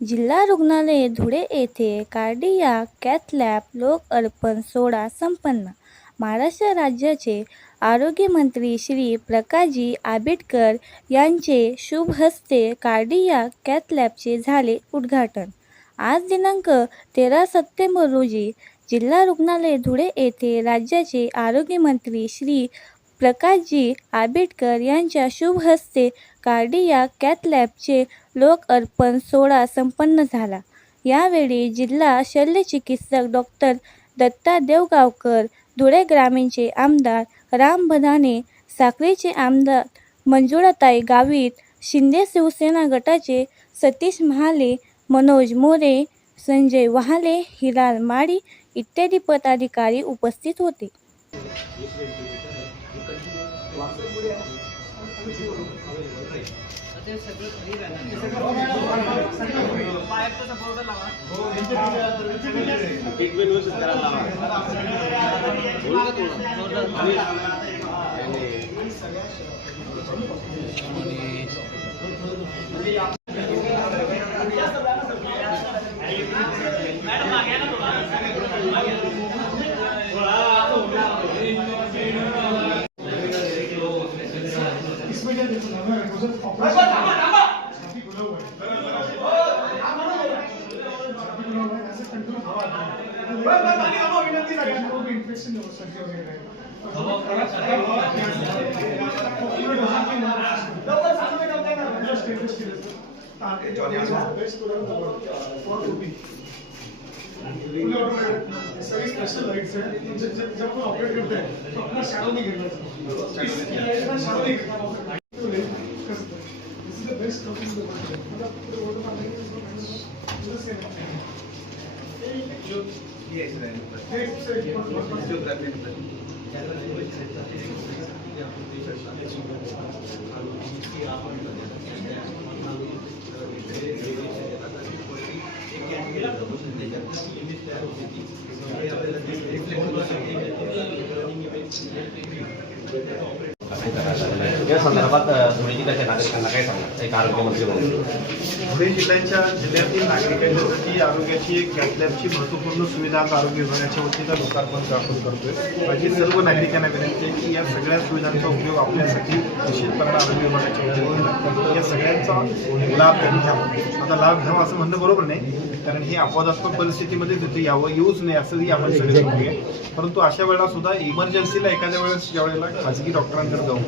जिल्हा रुग्णालय धुळे येथे कार्डियाक कॅथ लॅब लोक अर्पण सोहळा संपन्न। महाराष्ट्र राज्याचे आरोग्यमंत्री श्री प्रकाशजी आंबेडकर यांचे शुभ हस्ते कार्डियाक कॅथ लॅबचे झाले उद्घाटन। आज दिनांक 13 सप्टेंबर रोजी जिल्हा रुग्णालय धुळे येथे राज्याचे आरोग्यमंत्री श्री प्रकाशजी आंबेडकर यांच्या शुभ हस्ते कार्डियाक कॅथ लॅबचे लोक अर्पण सोहळा संपन्न झाला। यावेळी जिल्हा शल्यचिकित्सक डॉक्टर दत्ता देवगावकर, धुळे ग्रामीणचे आमदार राम भदाणे, साक्रीचे आमदार मंजुळाताई गावित, शिंदे शिवसेना गटाचे सतीश महाले, मनोज मोरे, संजय वहाले, हिलाल माळी इत्यादी पदाधिकारी उपस्थित होते। स्पेशल लाइट्स है जब हम ऑपरेट करते हैं तो अपना शैडो नहीं गिरना चाहिए। This is the best company in the world. मतलब पूरे वर्ल्ड में या संदर्भात धुळे जिल्ह्याच्या नागरिकांना काय सांगणार एक आरोग्यमंत्री म्हणून? धुळे जिल्ह्यातील नागरिकांसाठी आरोग्याची एक कॅथ लॅबची महत्त्वपूर्ण सुविधा आरोग्य विभागाच्या वतीनं लोकार्पण आपण करतोय। माझी सर्व नागरिकांना विनंती आहे की या सगळ्या सुविधांचा उपयोग आपल्यासाठी निश्चितपणे आरोग्य विभागाच्या वतीनं या सगळ्यांचा लाभ त्यांनी घ्यावा। आता लाभ घ्यावा असं म्हणणं बरोबर नाही, कारण हे अपवादात्मक परिस्थितीमध्ये तिथे येऊच नाही असंही आपण सगळे बघूया। परंतु अशा वेळेला सुद्धा इमर्जन्सीला एखाद्या वेळेस ज्या वेळेला खाजगी डॉक्टरांकडे जाऊन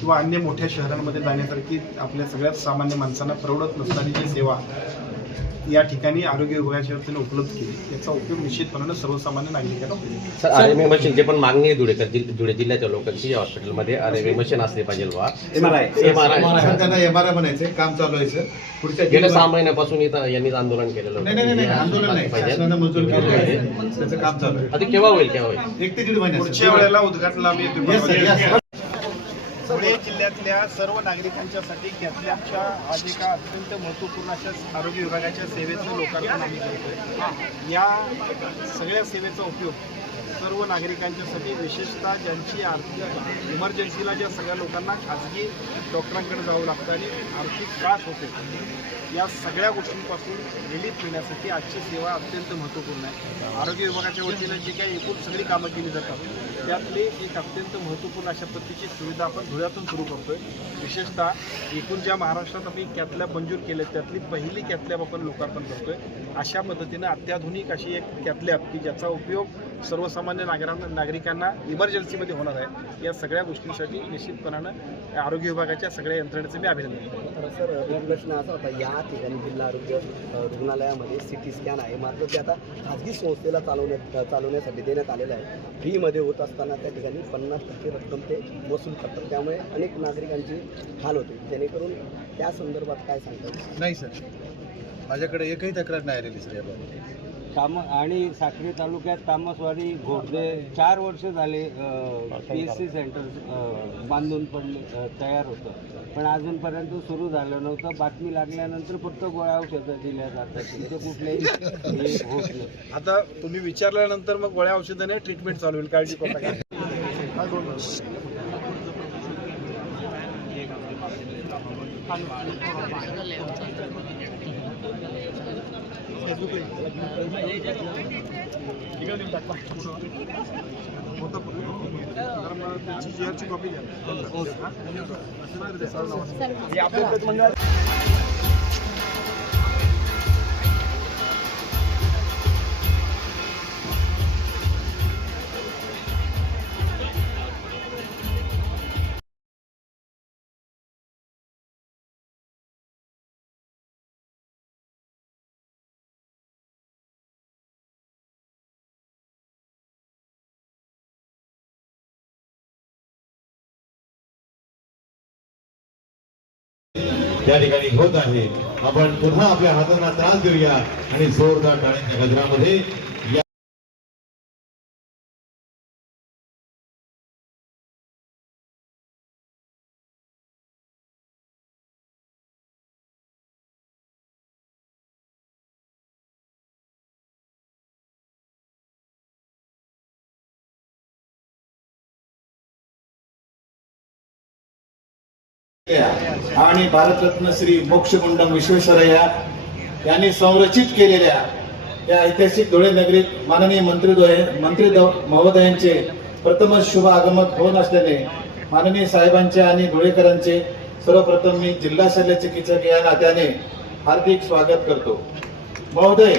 किंवा अन्य मोठ्या शहरांमध्ये जाण्यासारखी आपल्या सगळ्यात सामान्य माणसांना परवडत नसणारी जी सेवा या ठिकाणी आरोग्य विभागाच्या वतीने उपलब्ध केली, याचा उपयोग निश्चितपणे सर्वसामान्य नागरिकांना होईल। सर, आरएमए मशीन जे पण मागणी आहे धुळे जिल्ह्याच्या लोकांची हॉस्पिटलमध्ये आरएमए मशीन असले पाहिजे बा। एमआरआय त्यांना एमआरआय बनायचं काम चालू आहे सर। पुढच्या गेल्या 6 महिन्यापासून इथं यांनी आंदोलन केलेलं नाही आंदोलन नाही, शासनाने मंजूर केलं आहे, त्याचं काम चालू आहे। आता केव्हा होईल 1 ते 1.5 महिन्यात पुढच्या वेळेला उद्घाटनाला धुळे जिल्ह्यातल्या सर्व नागरिकांच्यासाठी कॅथ लॅबच्या आज एका अत्यंत महत्त्वपूर्ण अशा आरोग्य विभागाच्या सेवेचं लोकार्पण आम्ही करतोय। या सगळ्या सेवेचा उपयोग सर्व नागरिकांच्यासाठी, विशेषतः ज्यांची आर्थिक इमर्जन्सीला ज्या सगळ्या लोकांना खाजगी डॉक्टरांकडे जावं लागतं आणि आर्थिक त्रास होते, या सगळ्या गोष्टींपासून रिलीफ मिळण्यासाठी आजची सेवा अत्यंत महत्त्वपूर्ण आहे। आरोग्य विभागाच्या वतीनं जी काही एकूण सगळी कामं केली जातात त्यातली एक अत्यंत महत्त्वपूर्ण अशा पद्धतीची सुविधा आपण धुळ्यातून सुरू करतोय। विशेषतः एकूण ज्या महाराष्ट्रात आम्ही कॅथ लॅब मंजूर केले त्यातली पहिली कॅथ लॅब आपण लोकार्पण करतोय। अशा पद्धतीनं अत्याधुनिक अशी एक कॅथ लॅब की ज्याचा उपयोग सर्वसामान्य नागरिकांना इमर्जन्सीमध्ये होणार आहे, या सगळ्या गोष्टींसाठी निश्चितपणानं आरोग्य विभागाच्या सगळ्या यंत्रणेचं मी अभिनंदन करतो। सर, एक प्रश्न असा होता, या ठिकाणी जिल्हा आरोग्य रुग्णालयामध्ये सिटी स्कॅन आहे, मात्र ते आता खाजगी संस्थेला चालवण्यासाठी देण्यात आलेलं आहे। फ्रीमध्ये होत असताना त्या ठिकाणी 50% रक्कम ते वसूल करतात, त्यामुळे अनेक नागरिकांची हाल होते। जेणेकरून त्या संदर्भात काय सांगतात? नाही सर, माझ्याकडे एकही तक्रार नाही आलेली सर याबाबत। आणि साक्री तालुक्यात तामसवाडी घोडदे 4 वर्ष झाले PSC सेंटर बांधून पडले तयार होतं, पण अजूनपर्यंत सुरू झालं नव्हतं। बातमी लागल्यानंतर फक्त गोळ्या औषधं दिल्या जातात, तिथे कुठलेही होत नाही। आता तुम्ही विचारल्यानंतर मग गोळ्या औषधाने ट्रीटमेंट चालू होईल, काळजी करू नका। या ठिकाणी होत आहे. आपण पुन्हा आपल्या हातांना त्रास देऊया आणि जोरदार टाळ्यांच्या गजरामध्ये या आणि भारतरत्न श्री मोक्षगुंडम विश्वेश्वरय्या यांनी संरचित केलेल्या या ऐतिहासिक धुळे नगरीत माननीय मंत्री महोदयांचे प्रथमच शुभ आगमन होऊन असल्याने माननीय साहेबांचे आणि धुळेकरांचे सर्वप्रथम मी जिल्हा शल्य चिकित्सक या नात्याने हार्दिक स्वागत करतो. महोदय,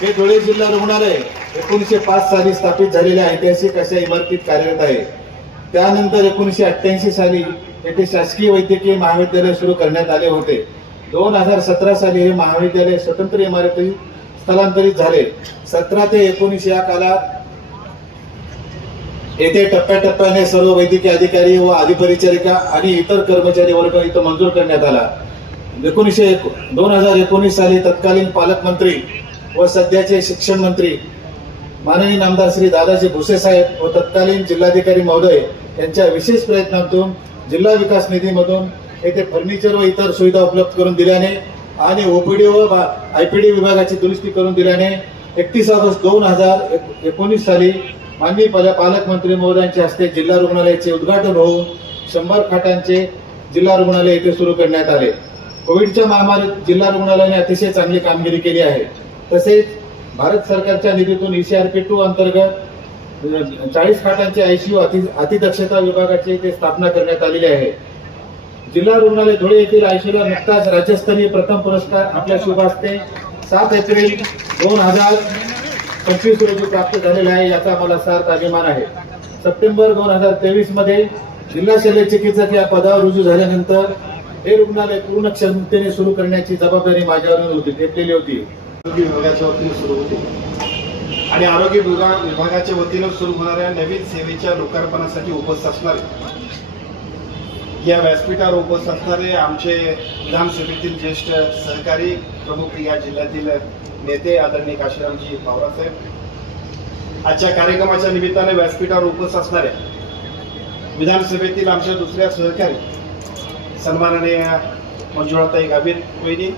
हे धुळे जिल्हा रुग्णालय 1905 साली स्थापित झालेल्या ऐतिहासिक अशा इमारतीत कार्यरत आहे. त्यानंतर 1988 साली येथे शासकीय वैद्यकीय महाविद्यालय सुरू करण्यात आले होते. 2017 साली हे महाविद्यालय स्वतंत्र इमारतीत स्थलांतरित झाले. 17 ते 19 या काळात येथे टप्प्याटप्प्याने सर्व वैद्यकीय अधिकारी व अधिपरिचारिका आणि इतर कर्मचारी वर्ग इथं मंजूर करण्यात आला. 2019 साली तत्कालीन पालकमंत्री व सध्याचे शिक्षण मंत्री माननीय नामदार श्री दादाजी भुसे साहेब व तत्कालीन जिल्हाधिकारी महोदय यांच्या विशेष प्रयत्नातून जिल्हा विकास निधीमधून येथे फर्निचर व इतर सुविधा उपलब्ध करून दिल्याने आणि ओपीडी व आयपीडी विभागाची दुरुस्ती करून दिल्याने 31 ऑगस्ट 2019 साली माननीय पालकमंत्री महोदयांच्या हस्ते जिल्हा रुग्णालयाचे उद्घाटन होऊन 100 खाटांचे जिल्हा रुग्णालय येथे सुरू करण्यात आले. कोविडच्या महामारीत जिल्हा रुग्णालयाने अतिशय चांगली कामगिरी केली आहे. तसेच भारत सरकारच्या निधीतून ECRP2 अंतर्गत 40 खाटांचे ICU अतिदक्षता विभागाची ते स्थापना करण्यात आलेली आहे. जिल्हा रुग्णालय धुळे येथील ICUला नुकताच राज्यस्तरीय प्रथम पुरस्कार आपल्या शुभ हस्ते 7 एप्रिल 2025 रोजी प्राप्त झालेला आहे. याचा मला सार्थ अभिमान आहे. सप्टेंबर 2023 मध्ये जिल्हा शल्य चिकित्सक या पदावर रुजू झाल्यानंतर हे रुग्णालय पूर्ण क्षमतेने सुरू करण्याची जबाबदारी माझ्यावर घेतलेली होती. आरोग्य विभागाच्या वतीने सुरू होते आणि आरोग्य विभागाच्या वतीनं सुरू होणाऱ्या नवीन सेवेच्या लोकार्पणासाठी उपस्थित असणारे या व्यासपीठावर उपस्थित असणारे आमचे विधानसभेतील ज्येष्ठ सहकारी प्रमुख या जिल्ह्यातील नेते आदरणीय काशीरामजी पवारसाहेब, आजच्या कार्यक्रमाच्या निमित्ताने व्यासपीठावर उपस्थित असणाऱ्या विधानसभेतील आमच्या दुसऱ्या सहकारी सन्माननीय मंजुळाताई गावित वहिनी,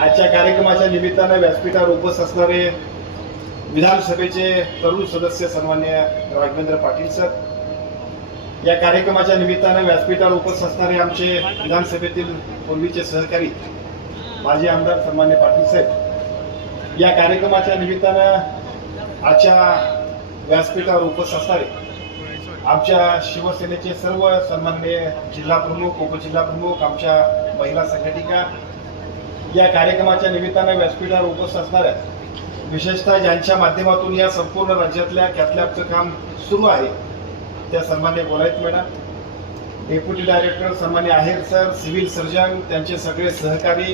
आजच्या कार्यक्रमाच्या निमित्ताने व्यासपीठावर उपस्थित असणारे विधानसभेचे तरुण सदस्य सन्माननीय राघवेंद्र पाटील सर, या कार्यक्रमाच्या निमित्ताने व्यासपीठावर उपस्थित असणारे आमचे विधानसभेतील पूर्वीचे सहकारी माजी आमदार सन्मान्य पाटील साहेब, या कार्यक्रमाच्या निमित्तानं आजच्या व्यासपीठावर उपस्थित असणारे आमच्या शिवसेनेचे सर्व सन्माननीय जिल्हा प्रमुख, उपजिल्हा प्रमुख, आमच्या महिला संघटिका, या कार्यक्रमाच्या निमित्तानं व्यासपीठावर उपस्थित असणाऱ्या विशेषतः ज्यांच्या माध्यमातून या संपूर्ण राज्यातल्या कॅथलॅबचं काम सुरू आहे त्या सन्मान्य गोलायत मॅडम, डेप्युटी डायरेक्टर सन्मान्य आहेर सर, सिव्हिल सर्जन, त्यांचे सगळे सहकारी,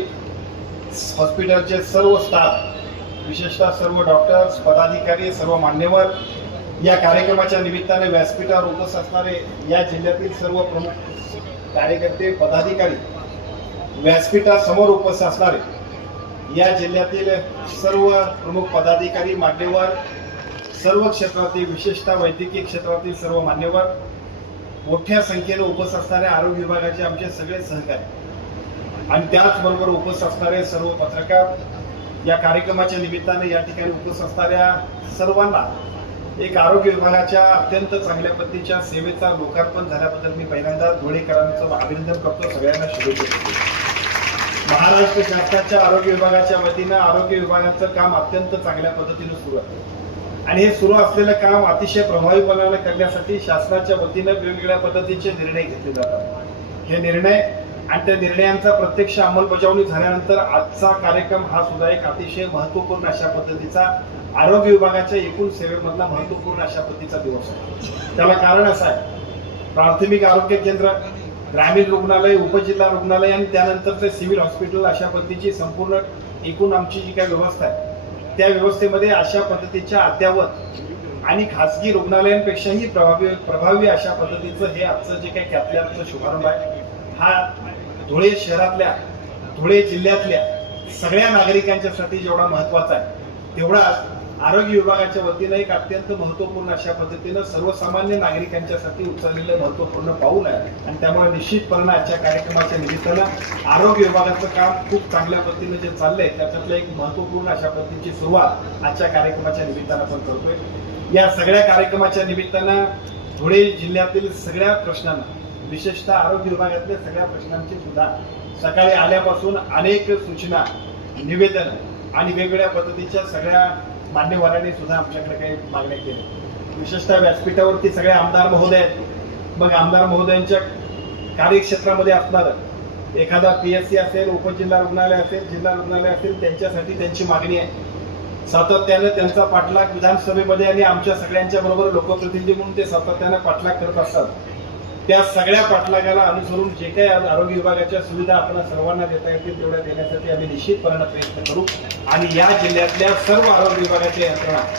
हॉस्पिटलचे सर्व स्टाफ, विशेषतः सर्व डॉक्टर्स, पदाधिकारी, सर्व मान्यवर, या कार्यक्रमाच्या निमित्ताने व्यासपीठावर उपस्थित असणारे या जिल्ह्यातील सर्व प्रमुख कार्यकर्ते, पदाधिकारी, व्यासपीठासमोर उपस्थित असणारे या जिल्ह्यातील सर्व प्रमुख पदाधिकारी, मान्यवर, सर्व क्षेत्रातील विशेषतः वैद्यकीय क्षेत्रातील सर्व मान्यवर, मोठ्या संख्येने उपस्थित असणारे आरोग्य विभागाचे आमचे सगळे सहकारी आणि त्याचबरोबर उपस्थित असणारे सर्व पत्रकार, या कार्यक्रमाच्या निमित्ताने या ठिकाणी उपस्थित असणाऱ्या सर्वांना एक आरोग्य विभागाच्या अत्यंत चांगल्या पद्धतीच्या सेवेचा लोकार्पण झाल्याबद्दल मी पहिल्यांदा धुळेकरांचं अभिनंदन करतो, सगळ्यांना शुभेच्छा देतो। महाराष्ट्र शासनाच्या आरोग्य विभागाच्या वतीनं आरोग्य विभागाचं काम अत्यंत चांगल्या पद्धतीनं सुरू आहे आणि हे सुरू असलेलं काम अतिशय प्रभावीपणाने करण्यासाठी शासनाच्या वतीनं वेगवेगळ्या पद्धतीचे निर्णय घेतले जातात। हे निर्णय आणि त्या निर्णयांचा प्रत्यक्ष अंमलबजावणी झाल्यानंतर आजचा कार्यक्रम हा सुद्धा एक अतिशय महत्त्वपूर्ण अशा पद्धतीचा आरोग्य विभागाच्या एकूण सेवेमधला महत्त्वपूर्ण अशा पद्धतीचा दिवस आहे। त्याला कारण असं आहे, प्राथमिक आरोग्य केंद्र, ग्रामीण रुग्णालय, उपजिल्हा रुग्णालय आणि त्यानंतरचे सिव्हिल हॉस्पिटल अशा पद्धतीची संपूर्ण एकूण आमची जी काही व्यवस्था आहे त्या व्यवस्थेमध्ये अशा पद्धतीच्या अद्ययावत आणि खासगी रुग्णालयांपेक्षाही प्रभावी अशा पद्धतीचं हे आजचं जे काही कॅथलॅबचं शुभारंभ आहे हा धुळे शहरातल्या, धुळे जिल्ह्यातल्या सगळ्या नागरिकांच्यासाठी जेवढा महत्त्वाचा आहे तेवढा आरोग्य विभागाच्या वतीनं एक अत्यंत महत्त्वपूर्ण अशा पद्धतीनं सर्वसामान्य नागरिकांच्यासाठी उचललेलं महत्त्वपूर्ण पाऊल आहे आणि त्यामुळे निश्चितपणे आजच्या कार्यक्रमाच्या निमित्तानं आरोग्य विभागाचं काम खूप चांगल्या पद्धतीनं जे चाललंय त्याच्यातलं एक महत्त्वपूर्ण अशा पद्धतीची सुरुवात आजच्या कार्यक्रमाच्या निमित्तानं आपण करतोय। या सगळ्या कार्यक्रमाच्या निमित्तानं धुळे जिल्ह्यातील सगळ्या प्रश्नांना, विशेषतः आरोग्य विभागातल्या सगळ्या प्रश्नांची सुद्धा सकाळी आल्यापासून अनेक सूचना, निवेदन आणि वेगवेगळ्या पद्धतीच्या सगळ्या मान्यवरांनी सुद्धा आमच्याकडे काही मागण्या केल्या। विशेषतः व्यासपीठावरती सगळे आमदार महोदय आहेत, मग आमदार महोदयांच्या कार्यक्षेत्रामध्ये असणारं एखादा PSC असेल, उपजिल्हा रुग्णालय असेल, जिल्हा रुग्णालय असेल, त्यांच्यासाठी त्यांची मागणी आहे। सातत्यानं त्यांचा पाठलाग विधानसभेमध्ये आणि आमच्या सगळ्यांच्या बरोबर लोकप्रतिनिधी म्हणून ते सातत्यानं पाठलाग करत असतात। त्या सगळ्या पाठलागाला अनुसरून जे काही आरोग्य विभागाच्या सुविधा आपल्याला सर्वांना देता येतील तेवढ्या देण्यासाठी आम्ही निश्चितपणे प्रयत्न करू आणि या जिल्ह्यातल्या सर्व आरोग्य विभागाच्या यंत्रणा